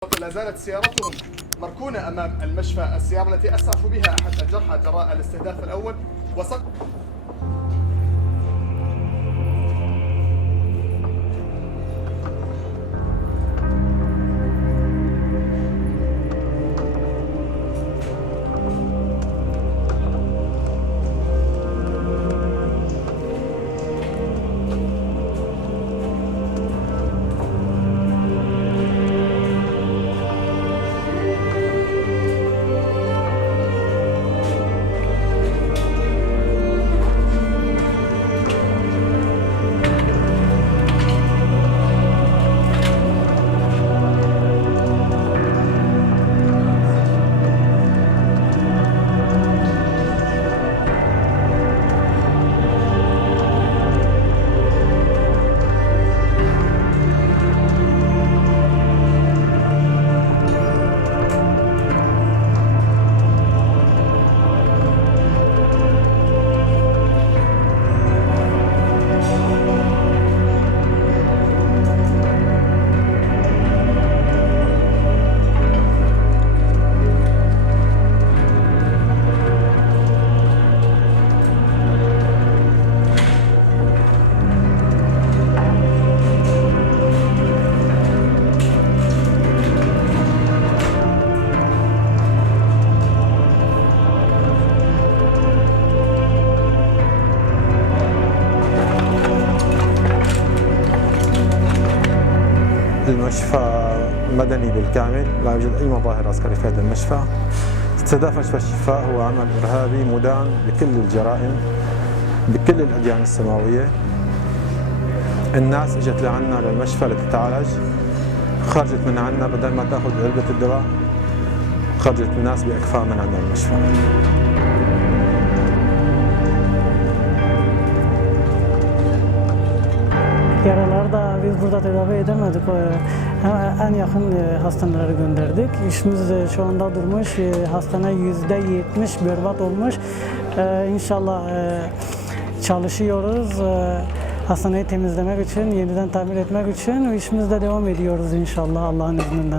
لا زالت سيارتهم مركونة أمام المشفى. السيارة التي أسعف بها أحد الجرحى جراء الاستهداف الأول وسقط. المشفى مدني بالكامل، لا يوجد أي مظاهر عسكرية في هذا المشفى. استهداف مشفى الشفاء هو عمل إرهابي مدان بكل الجرائم بكل الأديان السماوية. الناس اجت لعنا للمشفى لتتعالج، خرجت من عنا بدل ما تاخذ علبة الدواء خرجت الناس بأكفاء من عنا المشفى. Yaralarda biz burada tedavi edemedik. En yakın hastanelere gönderdik. İşimiz şu anda durmuş. Hastane %70 berbat olmuş. İnşallah çalışıyoruz. Hastaneyi temizlemek için, yeniden tamir etmek için işimizde devam ediyoruz inşallah Allah'ın izniyle.